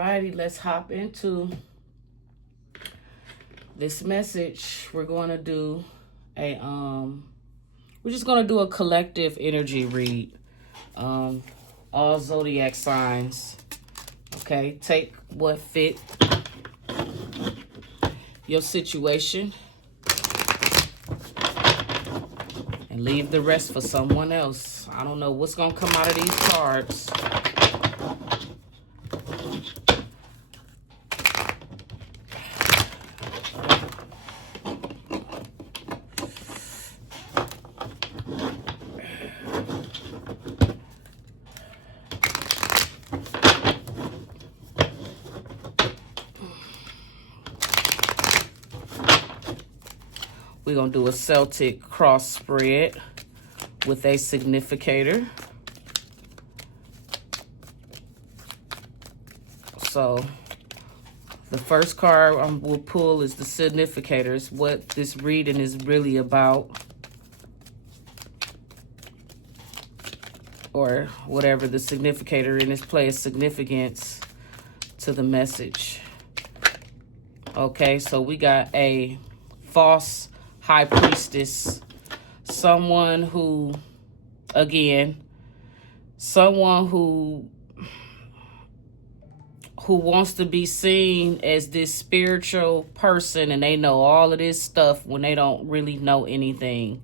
Alrighty, let's hop into this message. We're going to do we're just going to do a collective energy read. All zodiac signs. Okay, take what fit your situation and leave the rest for someone else. I don't know what's going to come out of these cards. We're going to do a Celtic cross spread with a significator. So the first card we'll pull is the significator. It's what this reading is really about. Or whatever the significator in this play is significance to the message. Okay, so we got a false high priestess, someone who, again, someone who wants to be seen as this spiritual person, and they know all of this stuff when they don't really know anything.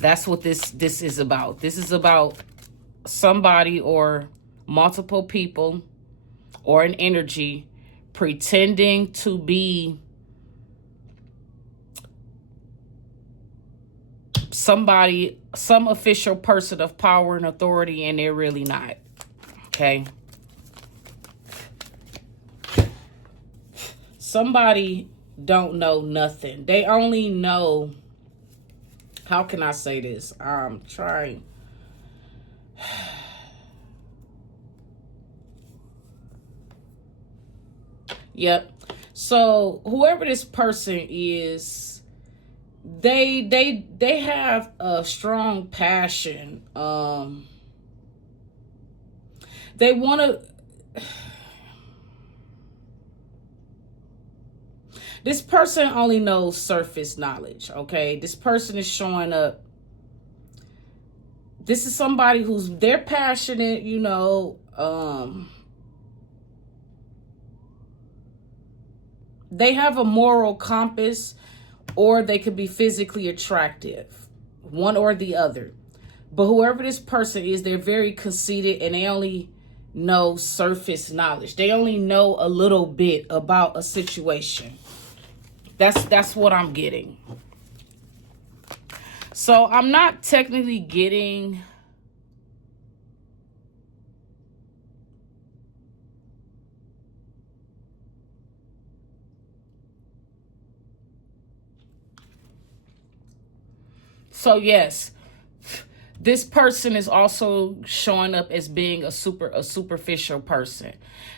That's what this is about. This is about somebody or multiple people or an energy pretending to be somebody, some official person of power and authority, and they're really not. Okay? Somebody don't know nothing. They only know, how can I say this? I'm trying. Yep. So whoever this person is, they have a strong passion. They want to. This person only knows surface knowledge. Okay, this person is showing up. This is somebody they're passionate. You know. They have a moral compass, or they could be physically attractive, one or the other. But whoever this person is, they're very conceited, and they only know surface knowledge. They only know a little bit about a situation. That's what I'm getting. So I'm not technically getting So yes, this person is also showing up as being a superficial person.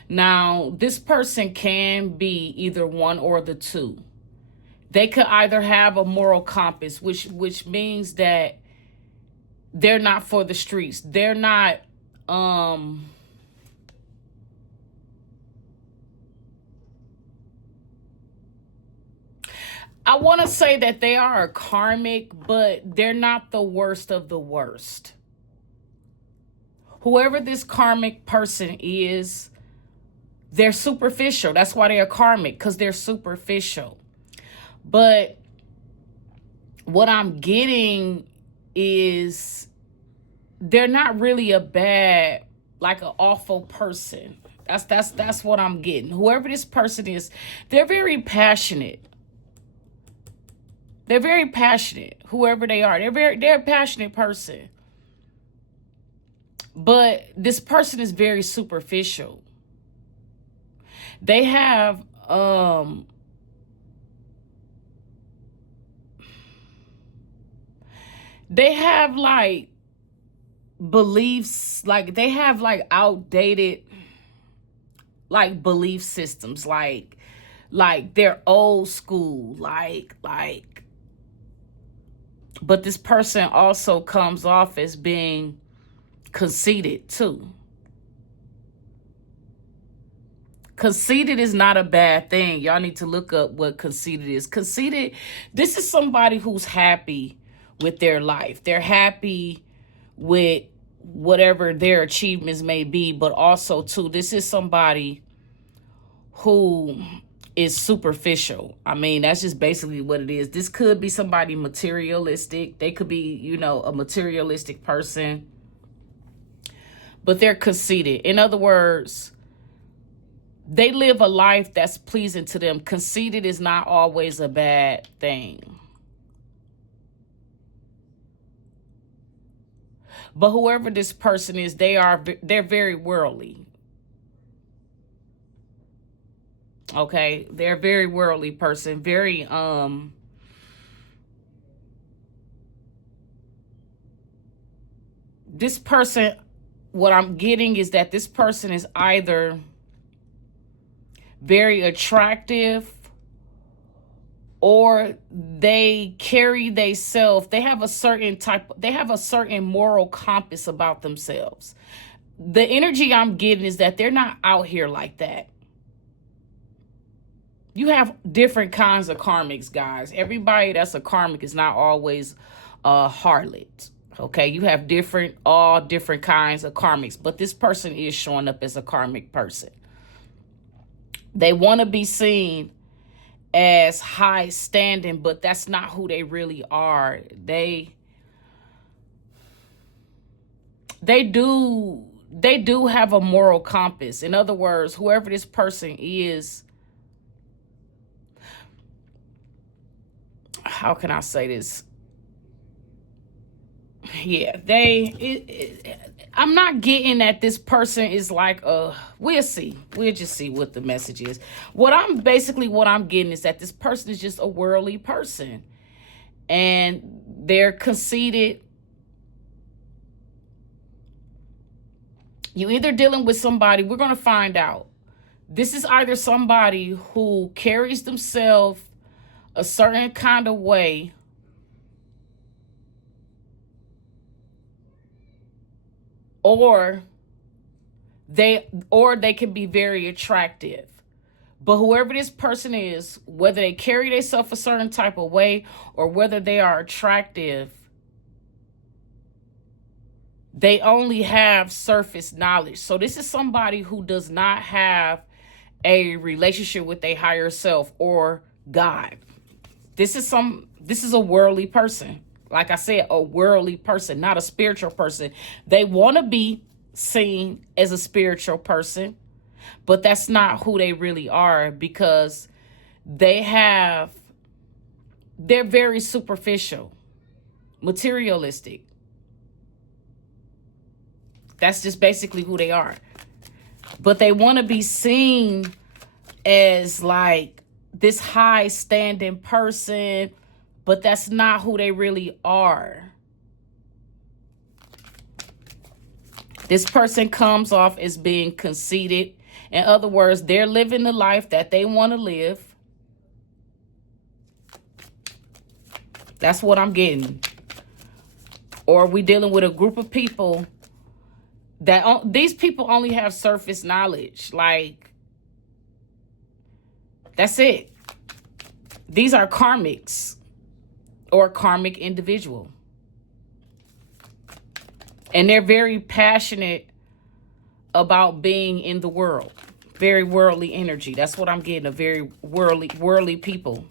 Now, this person can be either one or the two. They could either have a moral compass, which means that they're not for the streets. They're not I want to say that they are a karmic, but they're not the worst of the worst. Whoever this karmic person is, they're superficial. That's why they're karmic, because they're superficial. But what I'm getting is they're not really a bad, like an awful person. That's what I'm getting. Whoever this person is, they're very passionate. They're very passionate, whoever they are. They're a passionate person. But this person is very superficial. They have like beliefs, like they have like outdated like belief systems, like they're old school, like but this person also comes off as being conceited too. Conceited is not a bad thing. Y'all need to look up what conceited is. Conceited, this is somebody who's happy with their life. They're happy with whatever their achievements may be, but also too, this is somebody who is superficial. I mean, that's just basically what it is. This could be somebody materialistic. They could be, you know, a materialistic person, but they're conceited. In other words, they live a life that's pleasing to them. Conceited is not always a bad thing. But whoever this person is, they're very worldly. Okay? They're a very worldly person. Very, this person, what I'm getting is that this person is either very attractive, or they carry themselves. They have a certain moral compass about themselves. The energy I'm getting is that they're not out here like that. You have different kinds of karmics, guys. Everybody that's a karmic is not always a harlot. Okay, you have all different kinds of karmics, but this person is showing up as a karmic person. They want to be seen as high standing, but that's not who they really are. They do have a moral compass. In other words, whoever this person is, how can I say this? Yeah, I'm not getting that this person is like, we'll see. We'll just see what the message is. What I'm getting is that this person is just a worldly person. And they're conceited. You either dealing with somebody, we're going to find out. This is either somebody who carries themselves a certain kind of way, or they can be very attractive. But whoever this person is, whether they carry themselves a certain type of way or whether they are attractive, they only have surface knowledge. So this is somebody who does not have a relationship with a higher self or God. This is a worldly person. Like I said, a worldly person, not a spiritual person. They want to be seen as a spiritual person, but that's not who they really are, because they're very superficial, materialistic. That's just basically who they are. But they want to be seen as like this high standing person, but that's not who they really are. This person comes off as being conceited. In other words, they're living the life that they want to live. That's what I'm getting. Or we dealing with a group of people that these people only have surface knowledge. Like, that's it. These are karmics or a karmic individual. And they're very passionate about being in the world. Very worldly energy. That's what I'm getting, a very worldly people.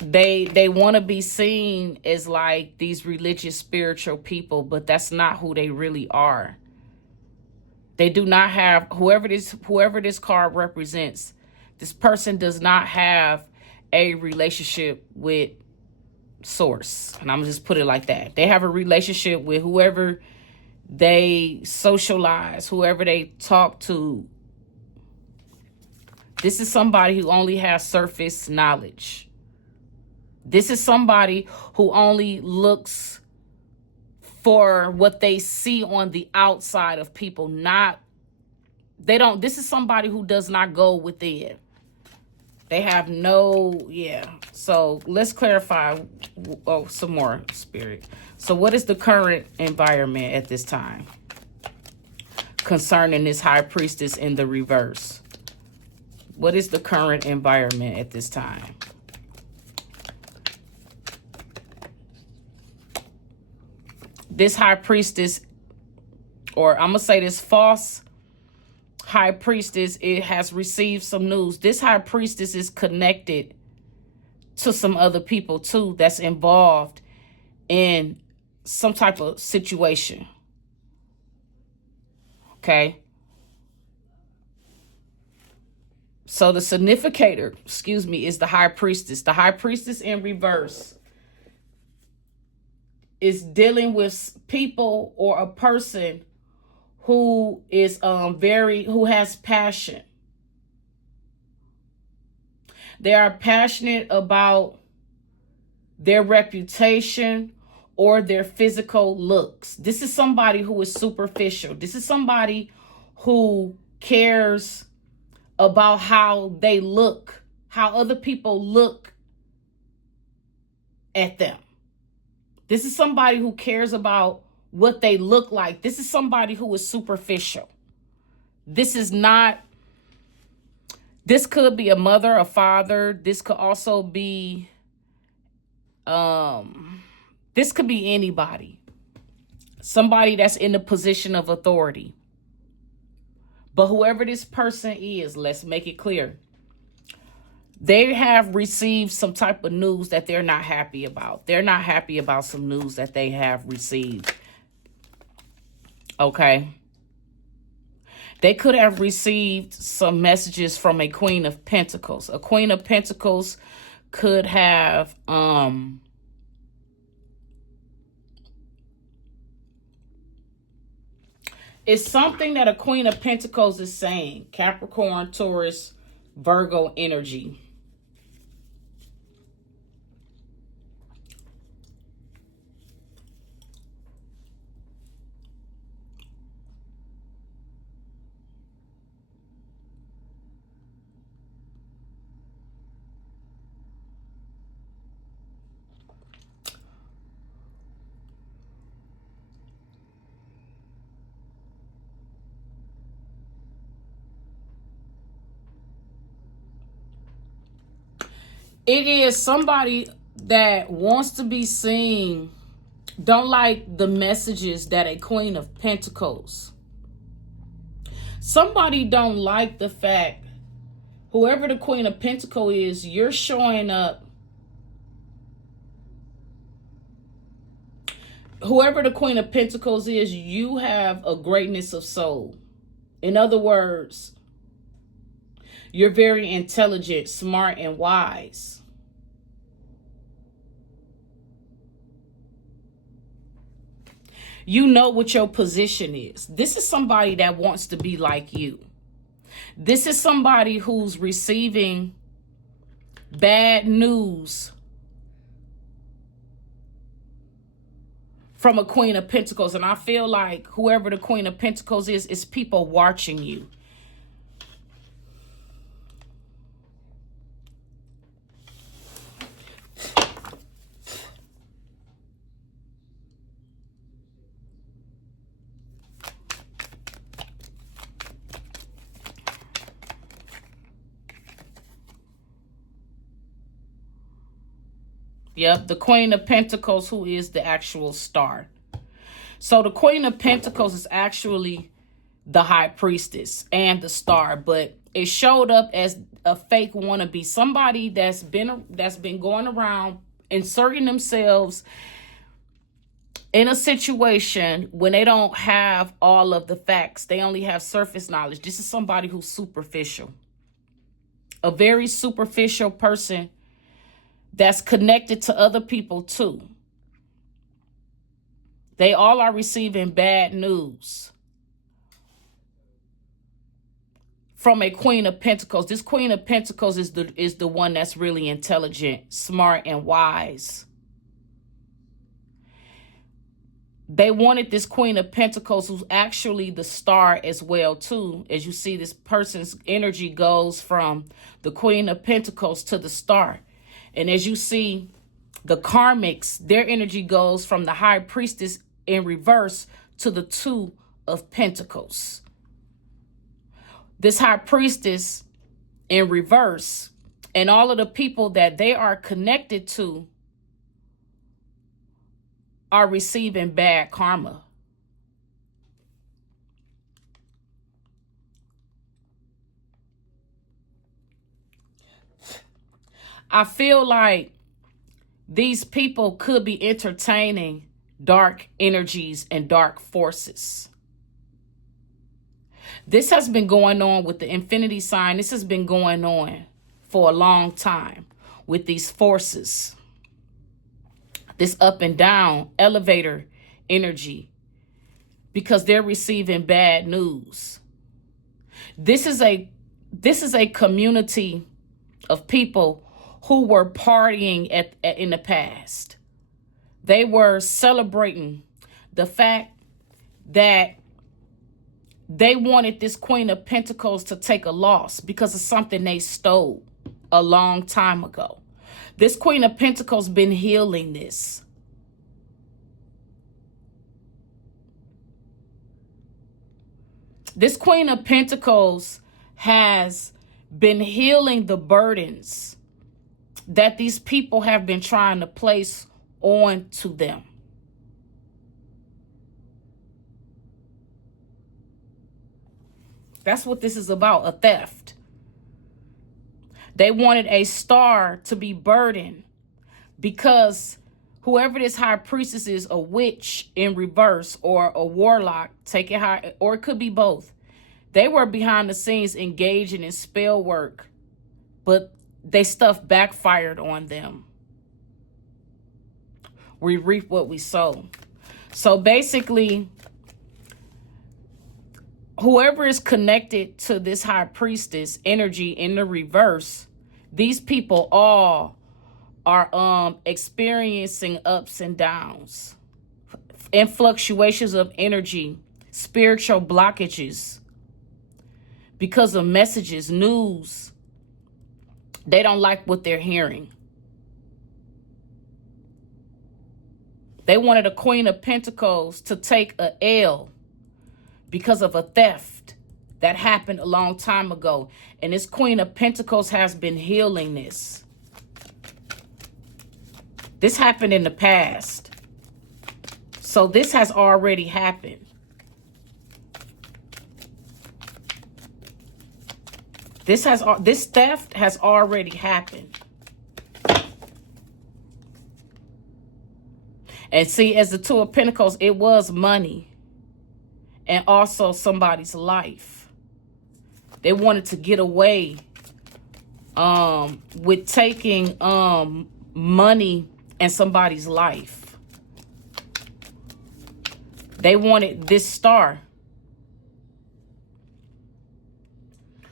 They want to be seen as like these religious, spiritual people, but that's not who they really are. They do not have, whoever this card represents, this person does not have a relationship with source. And I'm just put it like that. They have a relationship with whoever they socialize, whoever they talk to. This is somebody who only has surface knowledge. This is somebody who only looks for what they see on the outside of people. This is somebody who does not go within. They have no, yeah. So let's clarify some more, Spirit. So what is the current environment at this time concerning this High Priestess in the reverse? What is the current environment at this time? This High Priestess, or I'm going to say this false High Priestess, it has received some news. This High Priestess is connected to some other people too that's involved in some type of situation. Okay. So the significator, is the High Priestess. The High Priestess in reverse is dealing with people or a person who is who has passion. They are passionate about their reputation or their physical looks. This is somebody who is superficial. This is somebody who cares about how they look, how other people look at them. This is somebody who cares about what they look like. This is somebody who is superficial. This could be a mother, a father. This could also be, this could be anybody. Somebody that's in a position of authority. But whoever this person is, let's make it clear. They have received some type of news that they're not happy about. They're not happy about some news that they have received. Okay. They could have received some messages from a Queen of Pentacles. A Queen of Pentacles could have, it's something that a Queen of Pentacles is saying. Capricorn, Taurus, Virgo energy. It is somebody that wants to be seen, don't like the messages that a Queen of Pentacles. Somebody don't like the fact, whoever the Queen of Pentacles is, you're showing up. Whoever the Queen of Pentacles is, you have a greatness of soul. In other words, you're very intelligent, smart, and wise. You know what your position is. This is somebody that wants to be like you. This is somebody who's receiving bad news from a Queen of Pentacles. And I feel like whoever the Queen of Pentacles is people watching you. Yep, the Queen of Pentacles, who is the actual star. So the Queen of Pentacles is actually the High Priestess and the star, but it showed up as a fake wannabe. Somebody that's been going around inserting themselves in a situation when they don't have all of the facts. They only have surface knowledge. This is somebody who's superficial. A very superficial person that's connected to other people too. They all are receiving bad news from a Queen of Pentacles. This Queen of Pentacles is the one that's really intelligent, smart, and wise. They wanted this Queen of Pentacles, who's actually the star as well, too. As you see, this person's energy goes from the Queen of Pentacles to the star. And as you see, the karmics, their energy goes from the High Priestess in reverse to the Two of Pentacles. This High Priestess in reverse and all of the people that they are connected to are receiving bad karma. I feel like these people could be entertaining dark energies and dark forces. This has been going on with the infinity sign. This has been going on for a long time with these forces. This up and down elevator energy, because they're receiving bad news. This is a community of people who were partying in the past. They were celebrating the fact that they wanted this Queen of Pentacles to take a loss because of something they stole a long time ago. This Queen of Pentacles been healing this. This Queen of Pentacles has been healing the burdens that these people have been trying to place on to them. That's what this is about, a theft. They wanted a star to be burdened because whoever this High Priestess is, a witch in reverse or a warlock, take it high, or it could be both. They were behind the scenes engaging in spell work, but they stuff backfired on them. We reap what we sow. So basically, whoever is connected to this High Priestess energy in the reverse, these people all are experiencing ups and downs and fluctuations of energy, spiritual blockages because of messages, news. They don't like what they're hearing. They wanted a Queen of Pentacles to take a L because of a theft that happened a long time ago. And this Queen of Pentacles has been healing this. This happened in the past. So this has already happened. This theft has already happened. And see, as the Two of Pentacles, it was money and also somebody's life. They wanted to get away with taking money and somebody's life. They wanted this star.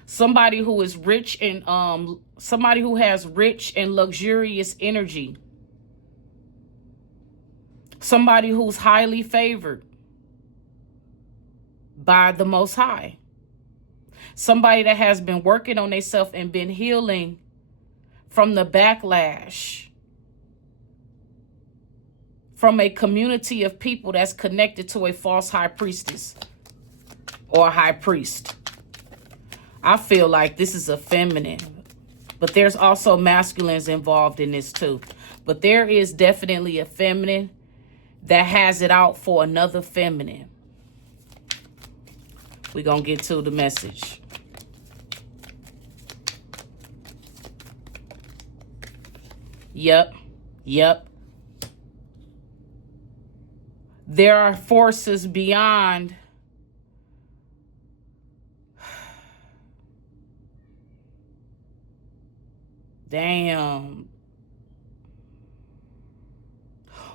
Somebody who is rich and somebody who has rich and luxurious energy. Somebody who's highly favored by the Most High. Somebody that has been working on themselves and been healing from the backlash from a community of people that's connected to a false high priestess or a high priest. I feel like this is a feminine, but there's also masculines involved in this too. But there is definitely a feminine that has it out for another feminine. We're going to get to the message. Yep. There are forces beyond damn.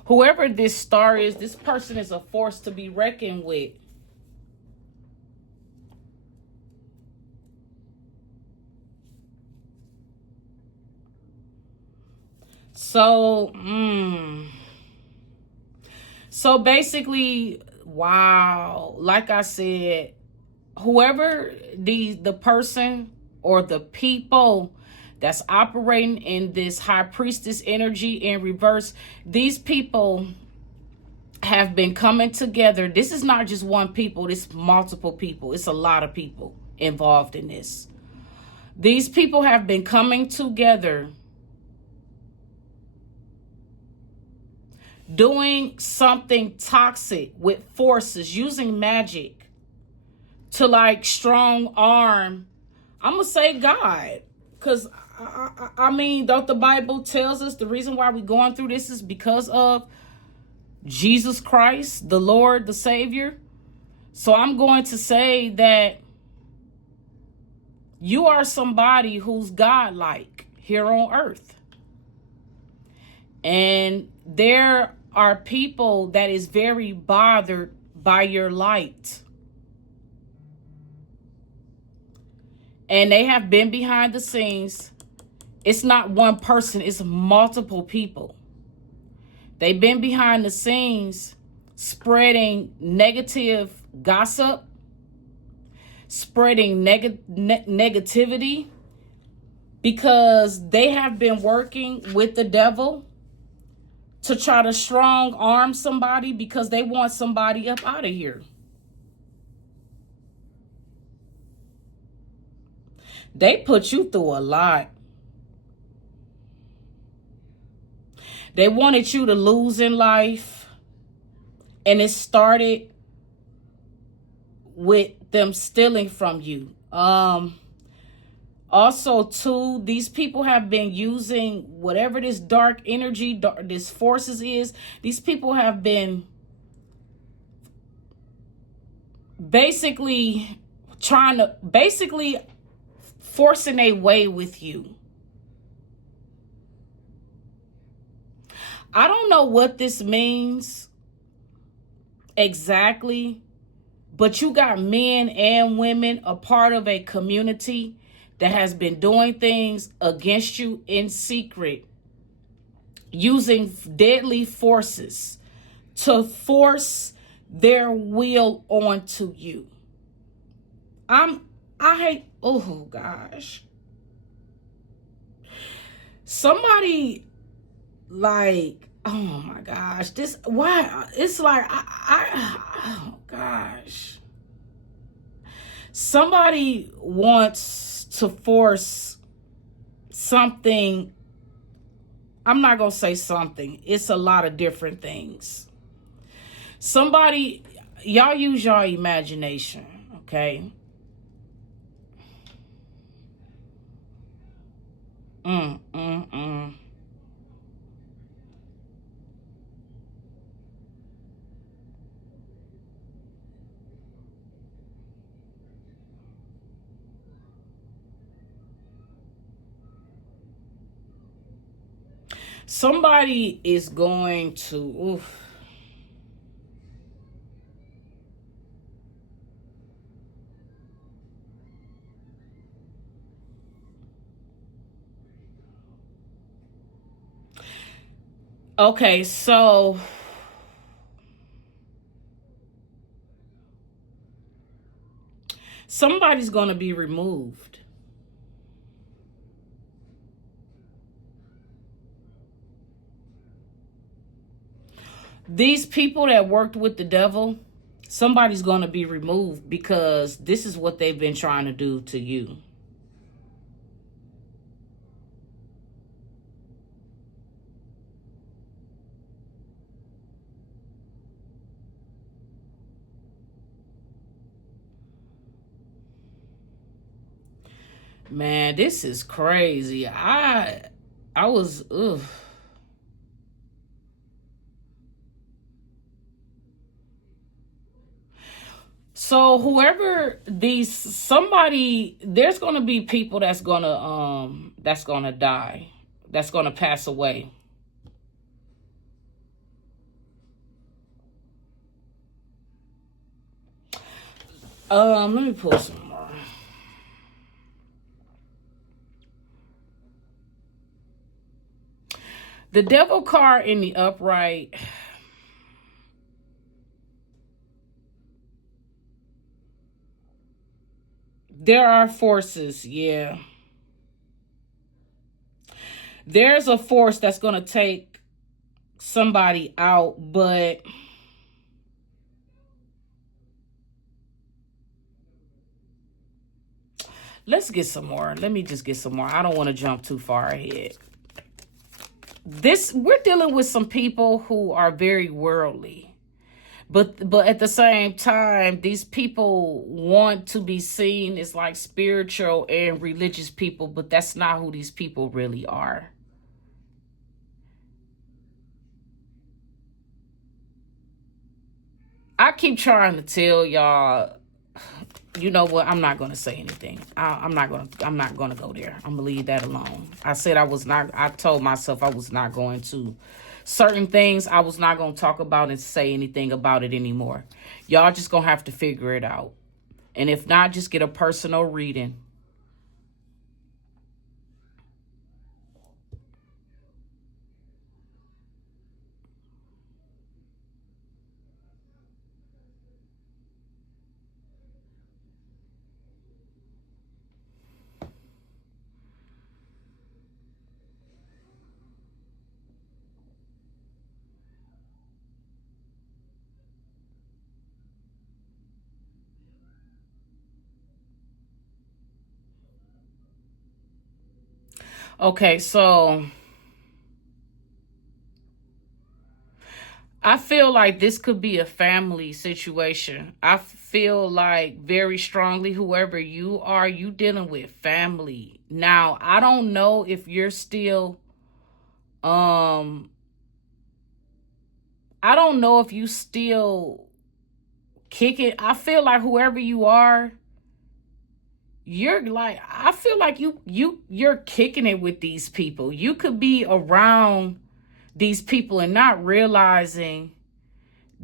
Whoever this star is, this person is a force to be reckoned with. So, So basically, wow, like I said, whoever the person or the people that's operating in this high priestess energy in reverse, these people have been coming together. This is not just one people, it's multiple people. It's a lot of people involved in this. These people have been coming together, doing something toxic with forces, using magic to like strong arm, I'm gonna say God, because I mean, don't the Bible tells us the reason why we're going through this is because of Jesus Christ, the Lord, the Savior? So I'm going to say that you are somebody who's God-like here on earth. And there are people that is very bothered by your light. And they have been behind the scenes. It's not one person, it's multiple people. They've been behind the scenes spreading negative gossip, spreading negativity, because they have been working with the devil to try to strong arm somebody because they want somebody up out of here. They put you through a lot. They wanted you to lose in life. And it started with them stealing from you. Also, too, these people have been using whatever this dark energy, this forces is. These people have been basically forcing a way with you. I don't know what this means exactly, but you got men and women a part of a community that has been doing things against you in secret, using deadly forces to force their will onto you. I hate, oh gosh. Somebody like, oh my gosh, this, why, it's like, oh gosh. Somebody wants to force something. I'm not going to say something. It's a lot of different things. Somebody, y'all use your imagination, okay? Somebody is going to, oof. Okay, so somebody's going to be removed. These people that worked with the devil, somebody's going to be removed because this is what they've been trying to do to you. Man, this is crazy. I was, ugh. So whoever somebody, there's going to be people that's going to die, that's going to pass away. Let me pull some more. The devil card in the upright. There are forces, yeah. There's a force that's going to take somebody out, but let's get some more. Let me just get some more. I don't want to jump too far ahead. We're dealing with some people who are very worldly. But at the same time, these people want to be seen as like spiritual and religious people, but that's not who these people really are. I keep trying to tell y'all, you know what? I'm not gonna say anything. I'm not gonna go there. I'm gonna leave that alone. I said I was not. I told myself I was not going to. Certain things I was not gonna talk about and say anything about it anymore. Y'all just gonna have to figure it out. And if not, just get a personal reading. Okay, so I feel like this could be a family situation. I feel like very strongly, whoever you are, you dealing with family. Now, I don't know if you're still, I don't know if you still kick it. I feel like whoever you are, you're like, I feel like you're kicking it with these people. You could be around these people and not realizing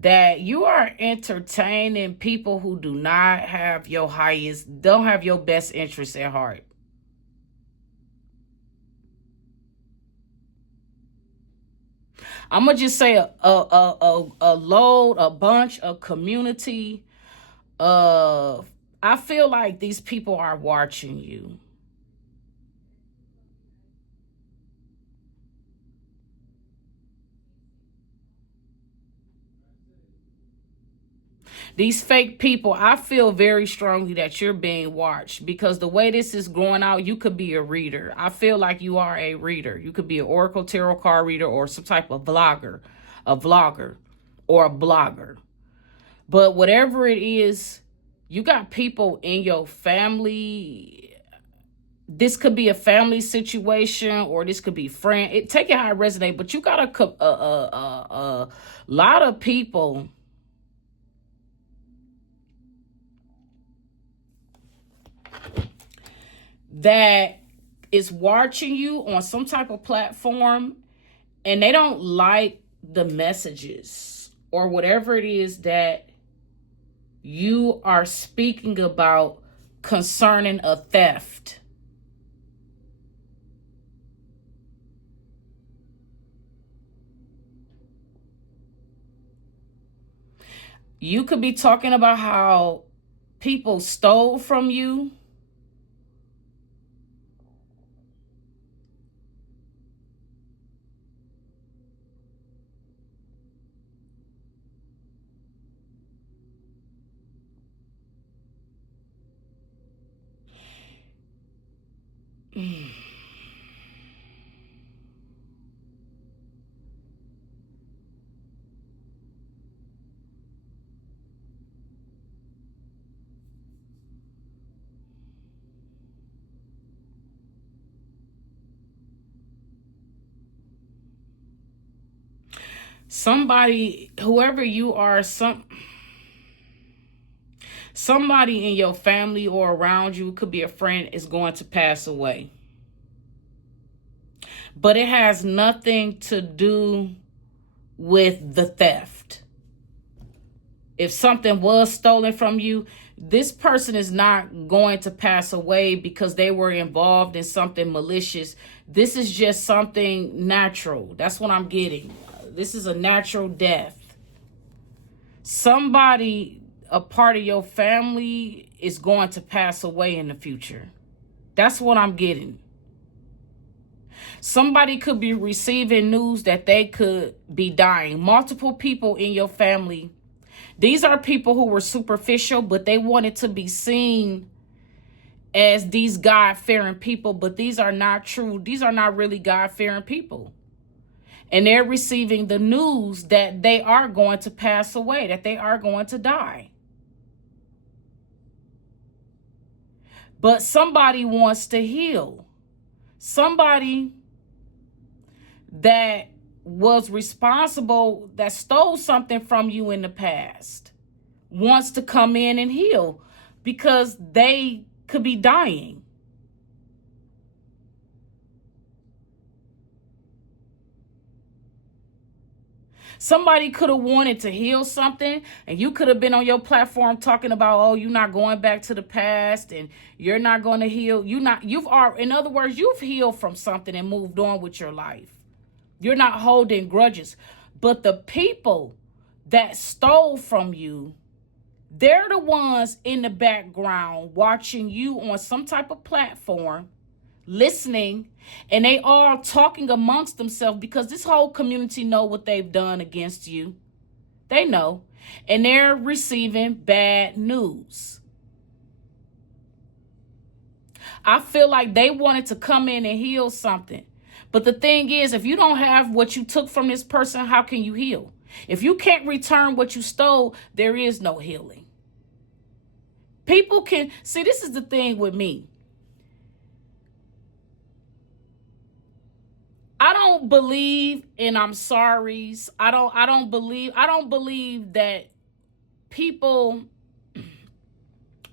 that you are entertaining people who do not have don't have your best interests at heart. I'm gonna just say a load, a bunch, a community of. I feel like these people are watching you. These fake people, I feel very strongly that you're being watched because the way this is going out, you could be a reader. I feel like you are a reader. You could be an Oracle Tarot card reader or some type of vlogger, or a blogger. But whatever it is, you got people in your family. This could be a family situation or this could be friend. Take it how it resonates, but you got a lot of people that is watching you on some type of platform and they don't like the messages or whatever it is that you are speaking about concerning a theft. You could be talking about how people stole from you. Somebody, whoever you are, somebody in your family or around you, could be a friend, is going to pass away. But it has nothing to do with the theft. If something was stolen from you, this person is not going to pass away because they were involved in something malicious. This is just something natural. That's what I'm getting. This is a natural death. Somebody, a part of your family is going to pass away in the future. That's what I'm getting. Somebody could be receiving news that they could be dying. Multiple people in your family. These are people who were superficial, but they wanted to be seen as these God-fearing people, but these are not true. These are not really God-fearing people. And they're receiving the news that they are going to pass away, that they are going to die. But somebody wants to heal. Somebody that was responsible, that stole something from you in the past, wants to come in and heal because they could be dying. Somebody could have wanted to heal something, and you could have been on your platform talking about, oh, you're not going back to the past and you're not going to heal. In other words, you've healed from something and moved on with your life. You're not holding grudges. But the people that stole from you, they're the ones in the background watching you on some type of platform, listening, and they all talking amongst themselves because this whole community know what they've done against you. They know. And they're receiving bad news. I feel like they wanted to come in and heal something. But the thing is, if you don't have what you took from this person, how can you heal? If you can't return what you stole, there is no healing. People can see, this is the thing with me. I don't believe in I'm sorries. I don't believe that people,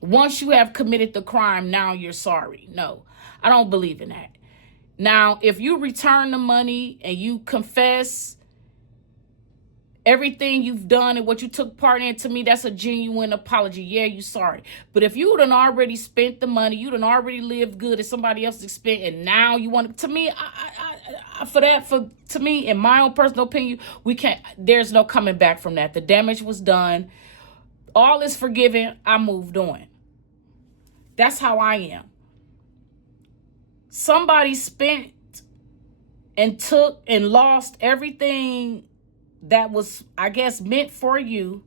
once you have committed the crime, now you're sorry. No, I don't believe in that. Now, if you return the money and you confess everything you've done and what you took part in, to me, that's a genuine apology. Yeah, you sorry. But if you done already spent the money, you done already lived good at somebody else's expense, and now you want to me, to me, in my own personal opinion, there's no coming back from that. The damage was done. All is forgiven. I moved on. That's how I am. Somebody spent and took and lost everything that was, I guess, meant for you.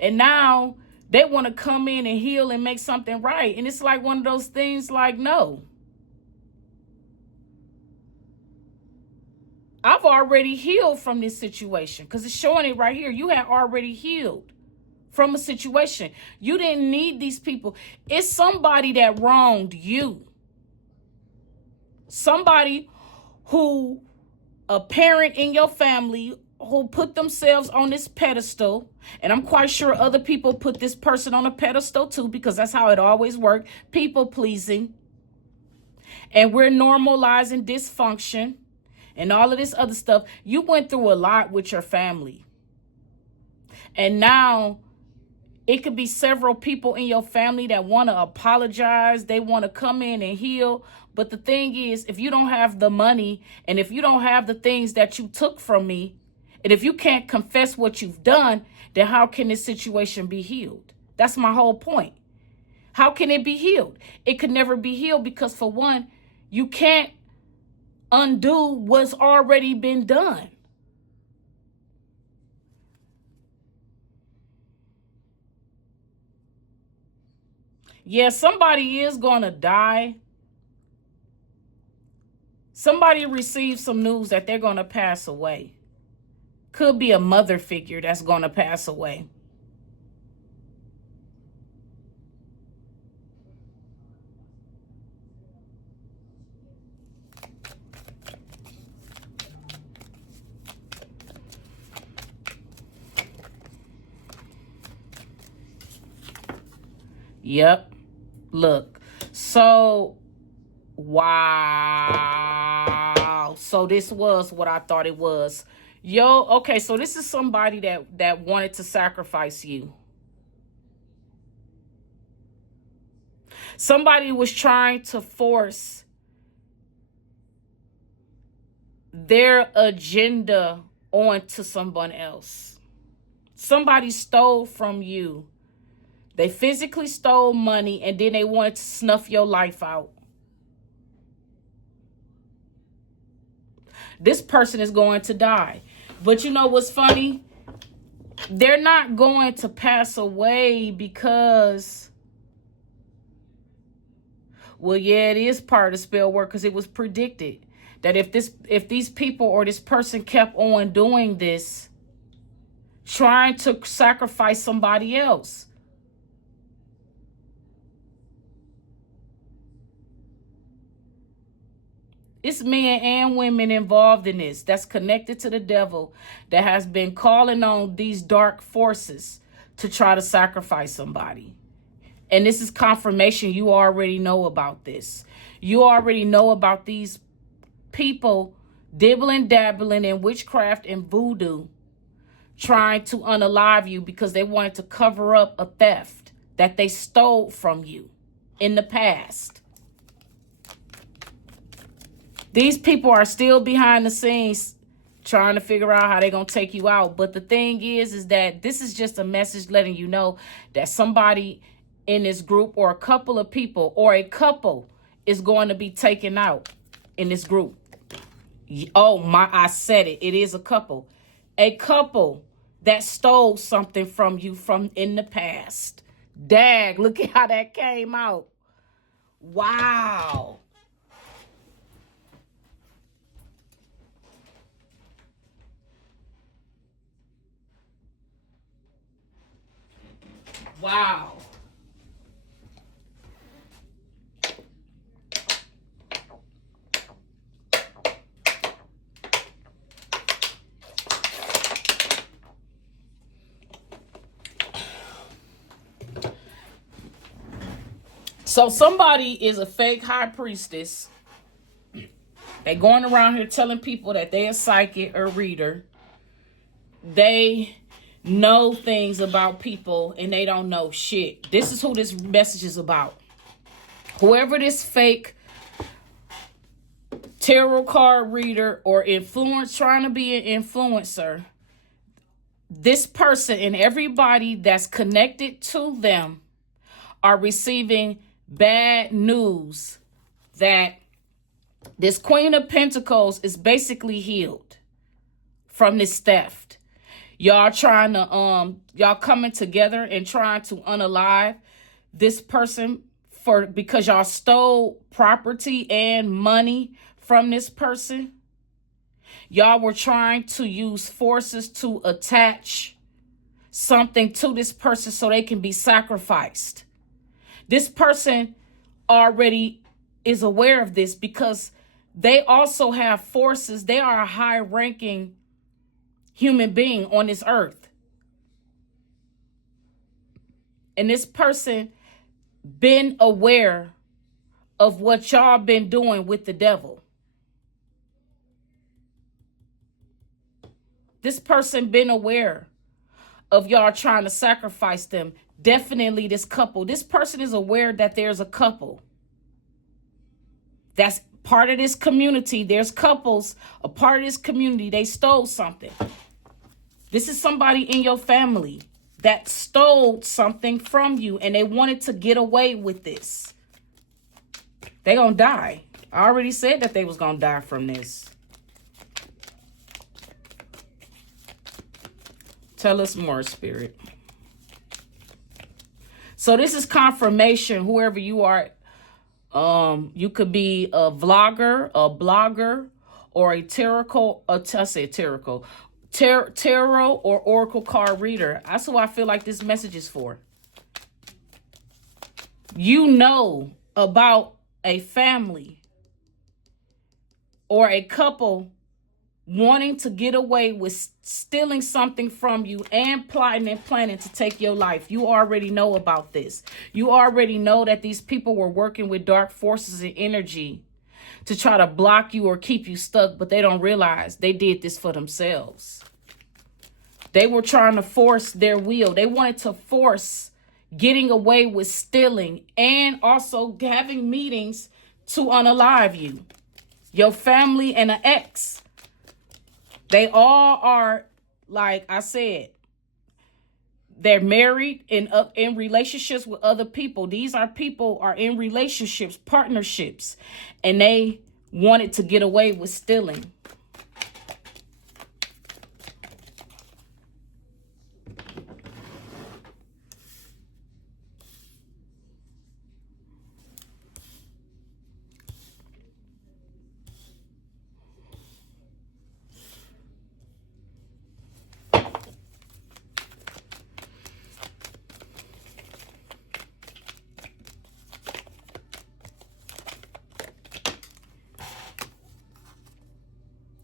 And now they want to come in and heal and make something right. And it's like one of those things like, no. I've already healed from this situation because it's showing it right here. You had already healed from a situation. You didn't need these people. It's somebody that wronged you. Somebody who, a parent in your family who put themselves on this pedestal, and I'm quite sure other people put this person on a pedestal too, because that's how it always worked, people pleasing. And we're normalizing dysfunction and all of this other stuff. You went through a lot with your family. And now it could be several people in your family that want to apologize. They want to come in and heal. But the thing is, if you don't have the money and if you don't have the things that you took from me, and if you can't confess what you've done, then how can this situation be healed? That's my whole point. How can it be healed? It could never be healed because, for one, you can't undo what's already been done. Yeah, somebody is going to die. Somebody received some news that they're going to pass away. Could be a mother figure that's going to pass away. Yep. Look. So, wow. So this was what I thought it was. Okay, so this is somebody that wanted to sacrifice you. Somebody was trying to force their agenda onto someone else. Somebody stole from you They physically stole money and then they wanted to snuff your life out. This person is going to die. But you know what's funny? They're not going to pass away because, well, yeah, it is part of the spell work because it was predicted that if these people or this person kept on doing this, trying to sacrifice somebody else, it's men and women involved in this that's connected to the devil that has been calling on these dark forces to try to sacrifice somebody. And this is confirmation. You already know about this. You already know about these people dibbling, dabbling in witchcraft and voodoo, trying to unalive you because they wanted to cover up a theft that they stole from you in the past. These people are still behind the scenes trying to figure out how they're going to take you out. But the thing is that this is just a message letting you know that somebody in this group or a couple of people or a couple is going to be taken out in this group. Oh my, I said it. It is a couple. A couple that stole something from you from in the past. Dag, look at how that came out. Wow. Wow. So somebody is a fake high priestess. They going around here telling people that they a psychic or reader. They know things about people and they don't know shit. This is who this message is about. Whoever this fake tarot card reader or trying to be an influencer, this person and everybody that's connected to them are receiving bad news that this Queen of Pentacles is basically healed from this theft. Y'all trying to, y'all coming together and trying to unalive this person because y'all stole property and money from this person. Y'all were trying to use forces to attach something to this person so they can be sacrificed. This person already is aware of this because they also have forces. They are a high-ranking human being on this earth. And this person been aware of what y'all been doing with the devil. This person been aware of y'all trying to sacrifice them. Definitely this couple. This person is aware that there's a couple that's part of this community. There's couples, a part of this community. They stole something. This is somebody in your family that stole something from you and they wanted to get away with this. They gonna die. I already said that they was gonna die from this. Tell us more, Spirit. So this is confirmation, whoever you are. You could be a vlogger, a blogger, or a tarot or oracle card reader. That's who I feel like this message is for. You know about a family or a couple wanting to get away with stealing something from you and plotting and planning to take your life. You already know about this. You already know that these people were working with dark forces and energy to try to block you or keep you stuck, but they don't realize they did this for themselves. They were trying to force their will. They wanted to force getting away with stealing and also having meetings to unalive you, your family, and an ex. They all are, like I said, They're married and in relationships with other people. These are people are in relationships, partnerships, and they wanted to get away with stealing.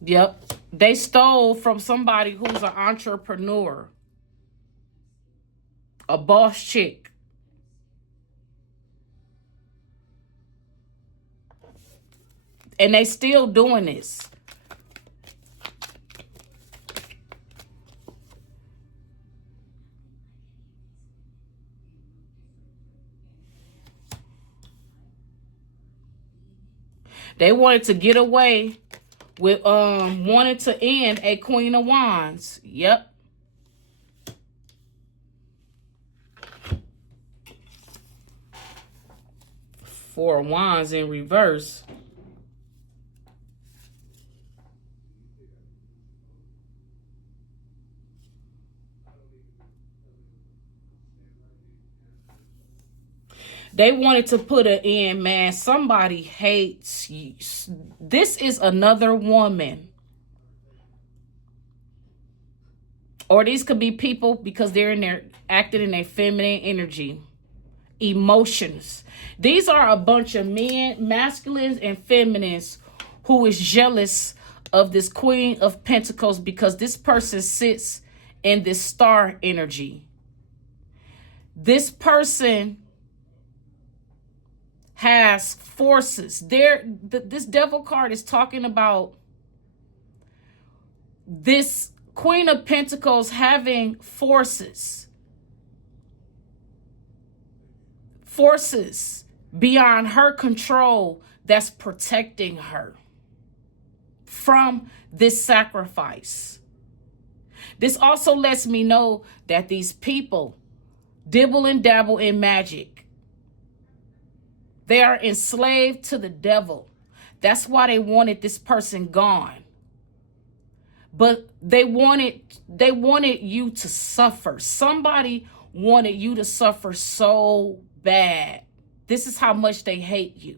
Yep. They stole from somebody who's an entrepreneur, a boss chick. And they still doing this. They wanted to get away with wanted to end a Queen of Wands. Yep. Four of Wands in reverse. They wanted to put an end, man. Somebody hates you. This is another woman. Or these could be people because they're in there acting in their feminine energy. Emotions. These are a bunch of men, masculines and feminines, who is jealous of this Queen of Pentacles because this person sits in this star energy. This person has forces. This devil card is talking about this Queen of Pentacles having forces. Forces beyond her control that's protecting her from this sacrifice. This also lets me know that these people dibble and dabble in magic. They are enslaved to the devil. That's why they wanted this person gone. But they wanted you to suffer. Somebody wanted you to suffer so bad. This is how much they hate you.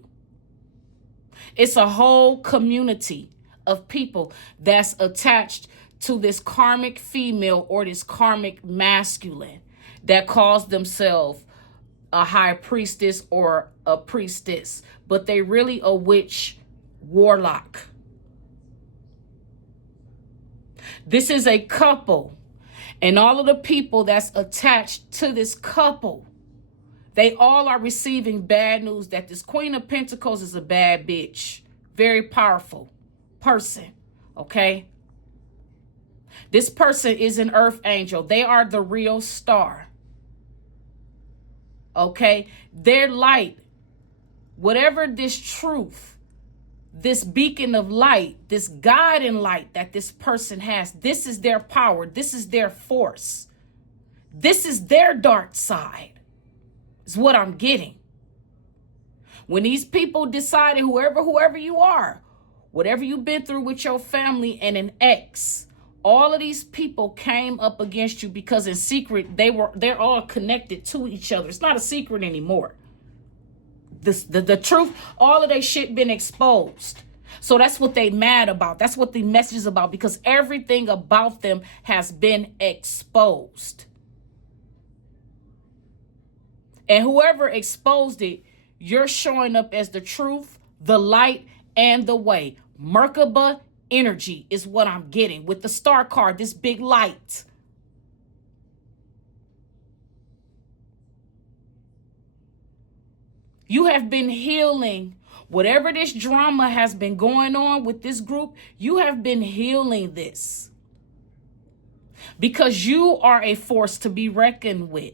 It's a whole community of people that's attached to this karmic female or this karmic masculine that calls themselves a high priestess or a priestess, but they really a witch warlock. This is a couple, and all of the people that's attached to this couple, they all are receiving bad news that this Queen of Pentacles is a bad bitch. Very powerful person, okay? This person is an earth angel. They are the real star. Okay, their light, whatever this truth, this beacon of light, this guiding light that this person has, this is their power. This is their force. This is their dark side, is what I'm getting. When these people decided, whoever you are, whatever you've been through with your family and an ex, all of these people came up against you because in secret, they're all connected to each other. It's not a secret anymore. The truth, all of their shit been exposed. So that's what they mad about. That's what the message is about, because everything about them has been exposed. And whoever exposed it, you're showing up as the truth, the light, and the way. Merkaba energy is what I'm getting with the star card, this big light. You have been healing. Whatever this drama has been going on with this group, you have been healing this. Because you are a force to be reckoned with.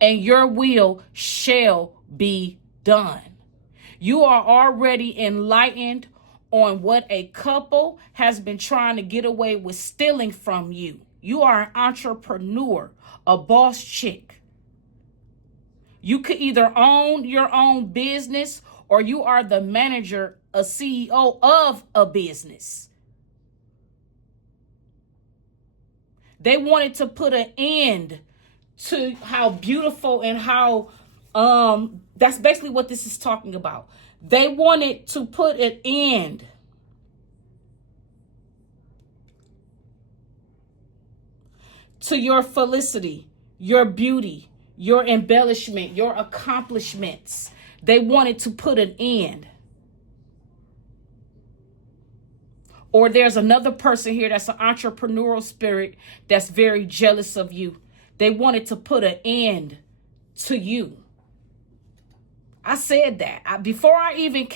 And your will shall be done. You are already enlightened on what a couple has been trying to get away with stealing from you. You are an entrepreneur, a boss chick. You could either own your own business or you are the manager, a CEO of a business. They wanted to put an end to how beautiful and how, that's basically what this is talking about. They wanted to put an end to your felicity, your beauty, your embellishment, your accomplishments. They wanted to put an end. Or there's another person here that's an entrepreneurial spirit that's very jealous of you. They wanted to put an end to you. I said that. Before I even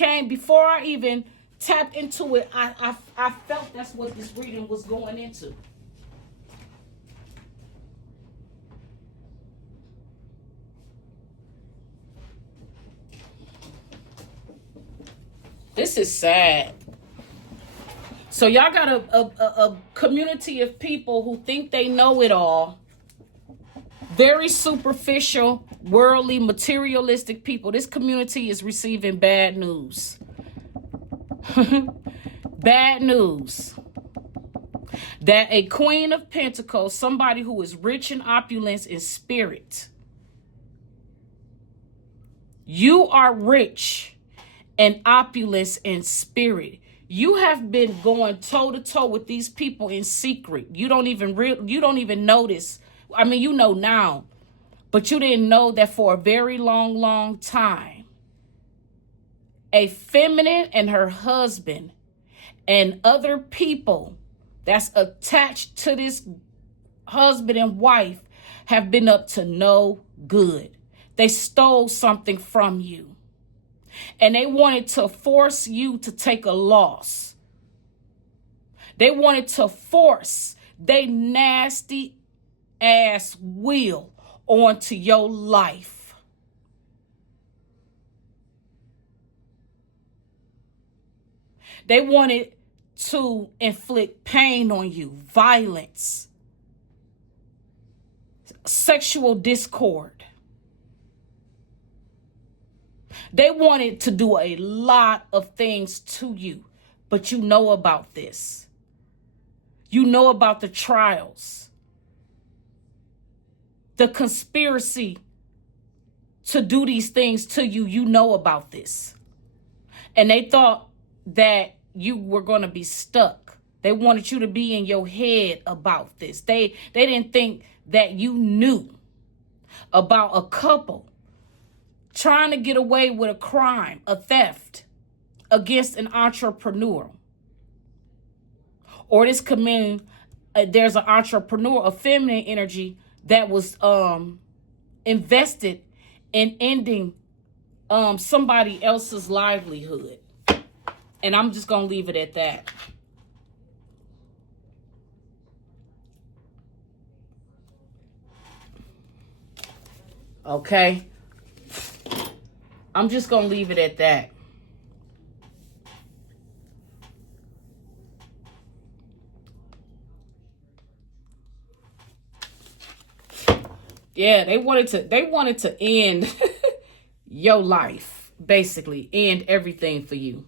tapped into it, I felt that's what this reading was going into. This is sad. So y'all got a community of people who think they know it all. Very superficial, worldly, materialistic people. This community is receiving bad news. Bad news. That a Queen of Pentacles, somebody who is rich in opulence in spirit. You are rich and opulence in spirit. You have been going toe to toe with these people in secret. You don't even notice. I mean, you know now, but you didn't know that for a very long, long time. A feminine and her husband and other people that's attached to this husband and wife have been up to no good. They stole something from you. And they wanted to force you to take a loss. They wanted to force their nasty ass will onto your life. They wanted to inflict pain on you, violence, sexual discord. They wanted to do a lot of things to you, but you know about this. You know about the trials, the conspiracy to do these things to you. You know about this. And they thought that you were going to be stuck. They wanted you to be in your head about this. They didn't think that you knew about a couple trying to get away with a crime, a theft against an entrepreneur. Or this could mean there's an entrepreneur, a feminine energy that was invested in ending somebody else's livelihood. And I'm just going to leave it at that. Okay? I'm just going to leave it at that. Yeah, they wanted to end your life, basically, end everything for you.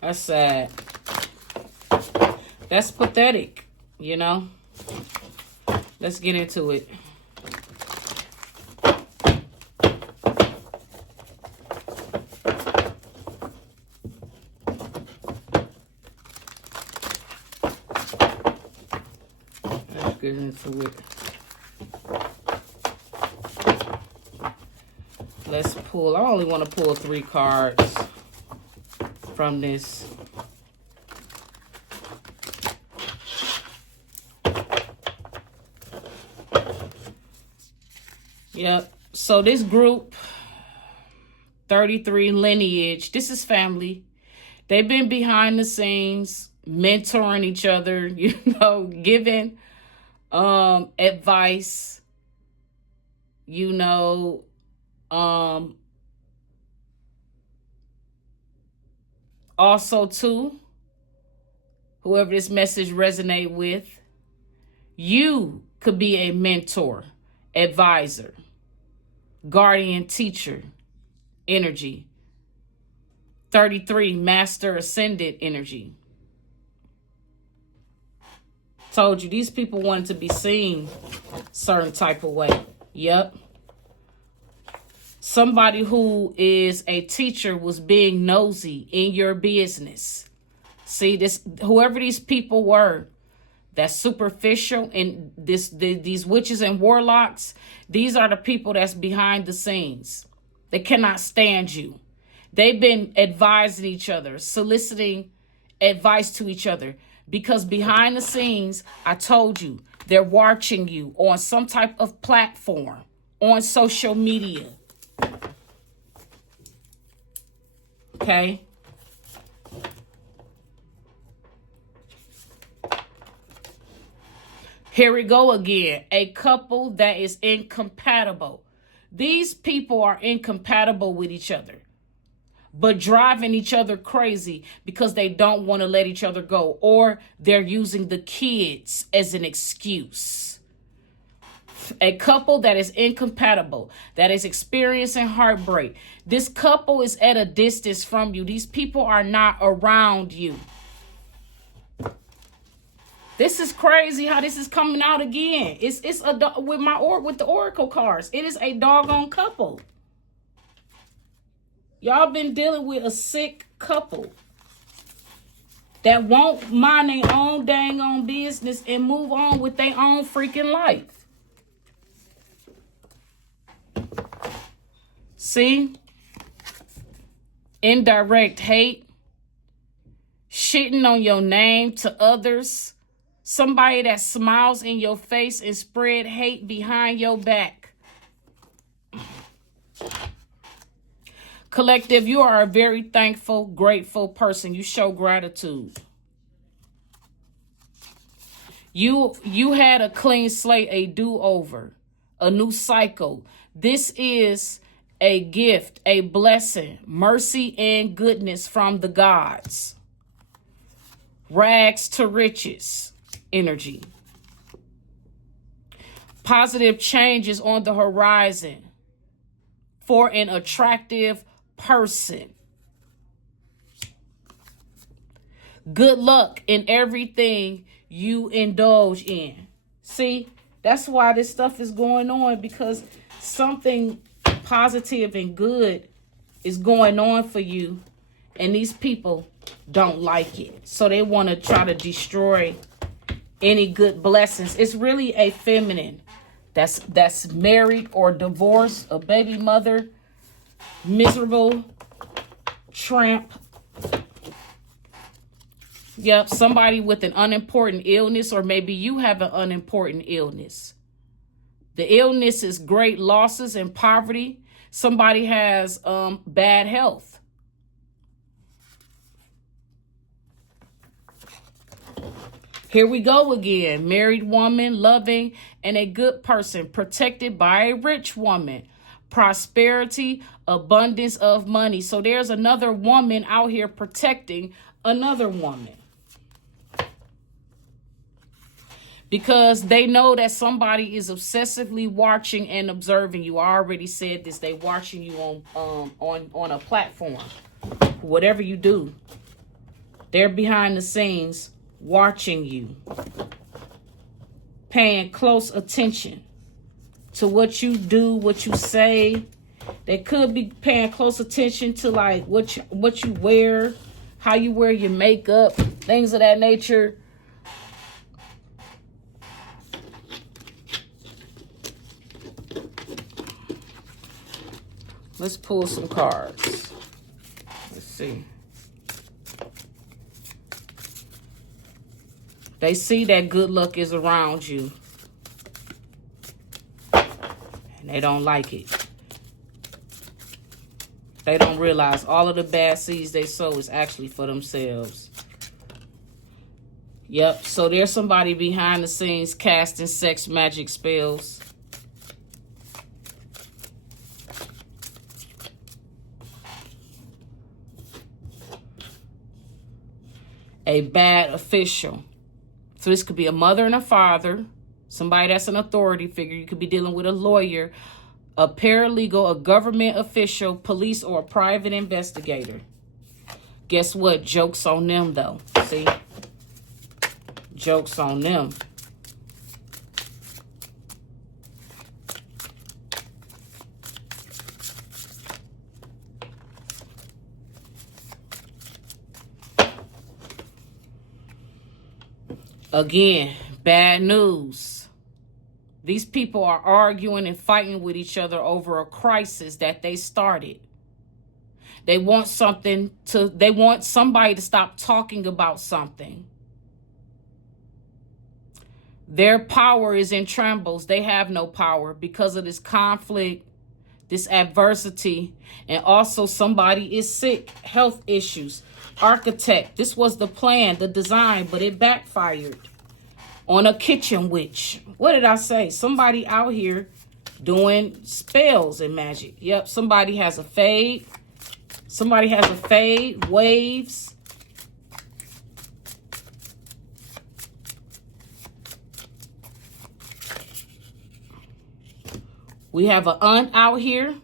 That's sad. That's pathetic, you know? Let's get into it. Let's get into it. Let's pull. I only want to pull 3 cards from this. Yep. So this group 33 lineage. This is family. They've been behind the scenes, mentoring each other, giving advice, also too, whoever this message resonate with, you could be a mentor, advisor, guardian, teacher energy. 33, master ascended energy. Told you these people wanted to be seen certain type of way. Yep. Somebody who is a teacher was being nosy in your business. See, whoever these people were, that's superficial, and these witches and warlocks, these are the people that's behind the scenes. They cannot stand you. They've been advising each other, soliciting advice to each other, because behind the scenes, I told you, they're watching you on some type of platform, on social media. Okay? Here we go again. A couple that is incompatible. These people are incompatible with each other, but driving each other crazy because they don't want to let each other go, or they're using the kids as an excuse. A couple that is incompatible, that is experiencing heartbreak. This couple is at a distance from you. These people are not around you. This is crazy how this is coming out again. It's with the oracle cards. It is a doggone couple. Y'all been dealing with a sick couple that won't mind their own dang on business and move on with their own freaking life. See? Indirect hate, shitting on your name to others. Somebody that smiles in your face and spread hate behind your back. Collective, you are a very thankful, grateful person. You show gratitude. You had a clean slate, a do-over, a new cycle. This is a gift, a blessing, mercy and goodness from the gods. Rags to riches energy. Positive changes on the horizon for an attractive person. Good luck in everything you indulge in. See, that's why this stuff is going on, because something positive and good is going on for you, and these people don't like it. So they want to try to destroy any good blessings. It's really a feminine that's married or divorced, a baby mother, miserable tramp. Yep, somebody with an unimportant illness, or maybe you have an unimportant illness. The illness is great losses and poverty. Somebody has bad health. Here we go again. Married woman, loving, and a good person, protected by a rich woman. Prosperity, abundance of money. So there's another woman out here protecting another woman, because they know that somebody is obsessively watching and observing you. I already said this. They watching you on a platform. Whatever you do, they're behind the scenes watching you, paying close attention to what you do, what you say. They could be paying close attention to like what you wear, how you wear your makeup, things of that nature. Let's pull some cards. Let's see. They see that good luck is around you, and they don't like it. They don't realize all of the bad seeds they sow is actually for themselves. Yep, so there's somebody behind the scenes casting sex magic spells. A bad official. So this could be a mother and a father, somebody that's an authority figure. You could be dealing with a lawyer, a paralegal, a government official, police, or a private investigator. Guess what? Joke's on them, though. See? Joke's on them. Again, bad news. These people are arguing and fighting with each other over a crisis that they started. They want somebody to stop talking about something. Their power is in trembles. They have no power because of this conflict, this adversity, and also somebody is sick, health issues. Architect, this was the plan, the design, but it backfired on a kitchen witch. What did I say? Somebody out here doing spells and magic. Yep, somebody has a fade. Somebody has a fade, waves. We have an aunt out here.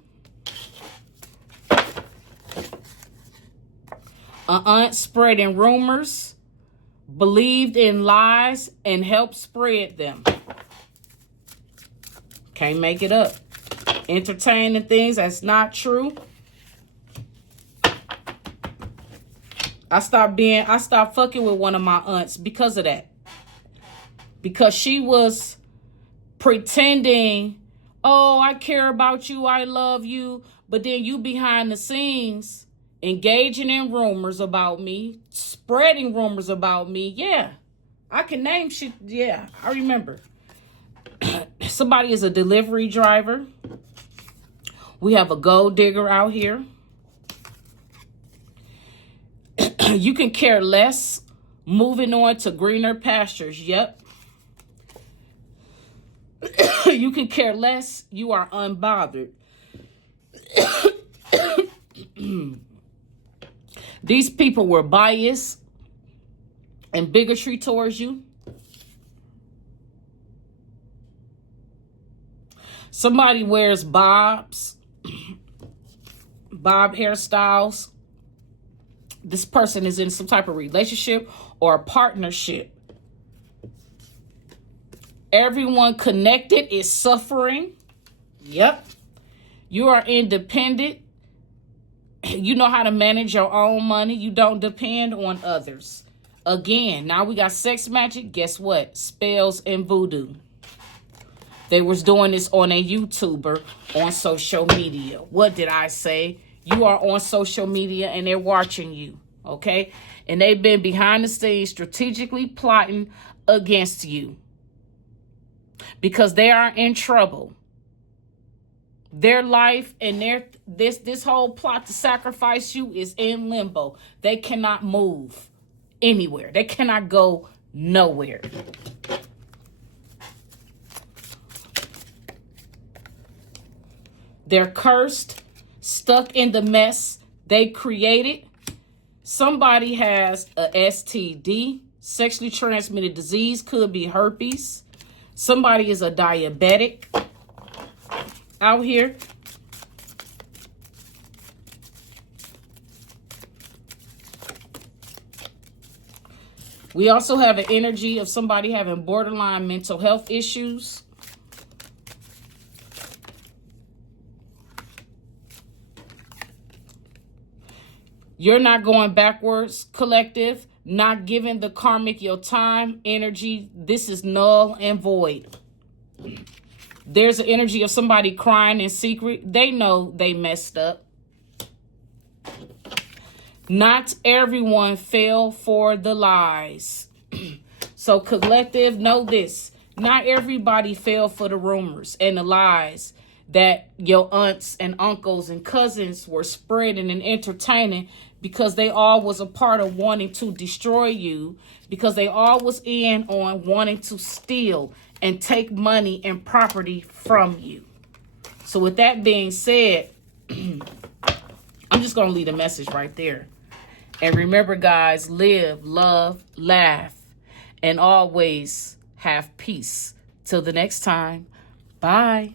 An aunt spreading rumors, believed in lies, and helped spread them. Can't make it up. Entertaining things that's not true. I stopped fucking with one of my aunts because of that. Because she was pretending, oh, I care about you, I love you, but then you behind the scenes engaging in rumors about me, spreading rumors about me. Yeah, I can name shit. Yeah, I remember. Somebody is a delivery driver. We have a gold digger out here. You can care less. Moving on to greener pastures. Yep. You can care less. You are unbothered. These people were biased and bigotry towards you. Somebody wears bob hairstyles. This person is in some type of relationship or a partnership. Everyone connected is suffering. Yep. You are independent. You know how to manage your own money. You don't depend on others. Again, now we got sex magic. Guess what? Spells and voodoo. They was doing this on a YouTuber on social media. What did I say? You are on social media and they're watching you. Okay? And they've been behind the scenes strategically plotting against you. Because they are in trouble. Their life and this whole plot to sacrifice you is in limbo. They cannot move anywhere. They cannot go nowhere. They're cursed, stuck in the mess they created. Somebody has a STD, sexually transmitted disease, could be herpes. Somebody is a diabetic out here. We also have an energy of somebody having borderline mental health issues. You're not going backwards, collective, not giving the karmic your time, energy. This is null and void. There's an energy of somebody crying in secret. They know they messed up. Not everyone fell for the lies. So collective, know this. Not everybody fell for the rumors and the lies. that your aunts and uncles and cousins were spreading and entertaining, because they all was a part of wanting to destroy you, because they all was in on wanting to steal and take money and property from you. So with that being said, I'm just going to leave a message right there. And remember, guys, live, love, laugh, and always have peace. Till the next time, bye.